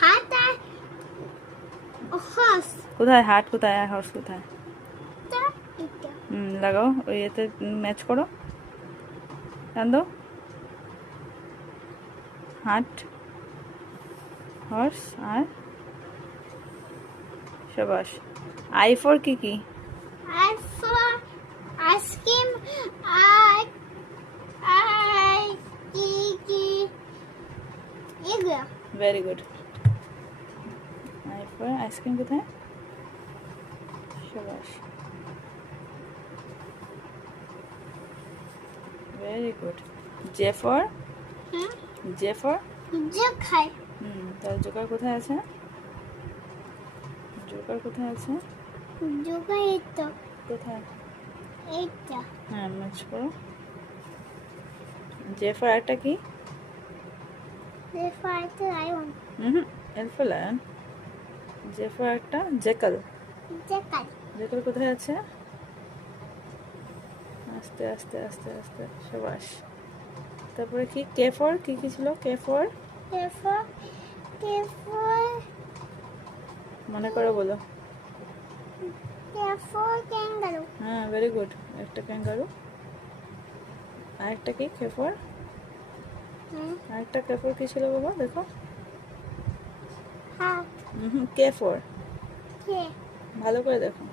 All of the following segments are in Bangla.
হাত আর হর্স কোথায় হার্ট, কোথায় আর হর্স কোথায়? টা এটা লাগাও, ওই এতে ম্যাচ করো, টান দাও। হার্ট, হর্স আর সবাস। আই ফর কি কি? আর ফর আইসক্রিম আর আর কি এগুলো very good. I for ice cream কোথায়? সবাস, ভেরি গুড। জে ফর, হুম জে ফর যে খাই তাহলে জোকার কোথায় আছে? জোকার কোথায় আছে? যোগা এটা কোথায়? এটা হ্যাঁ, ম্যাচ করো। জে ফর একটা কি? যে ফাইতে আইওন L for lion. J for একটা জেকাল। যে খাই জেকাল কোথায় আছে? আস্তে আস্তে আস্তে আস্তে, সবাস। তারপরে কি? কে ফর কি কি ছিল? কে ফর কে ফর মনে করো, বলো। ক্যাঙ্গারু হ্যাঁ, ভেরি গুড। একটা ক্যাঙ্গারু। আরেকটা কি? কে ফর আরেকটা কে ফর কি ছিল বাবা? দেখো। হ্যাঁ কে ফর, কে ভালো করে দেখো।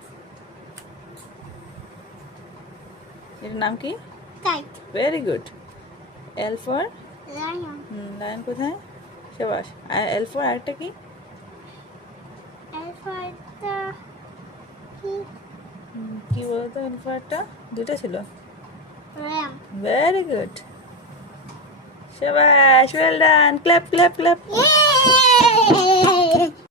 এর নাম কি? Kite very good. L for lion lion কোথায়? সবাস। আর এল ফর আরেকটা কি? এলফাটা কি কি বলতো? এল ফর একটা দুটো ছিল। র্যাম ভেরি গুড, সবাস, well done, clap clap clap. ইয়ে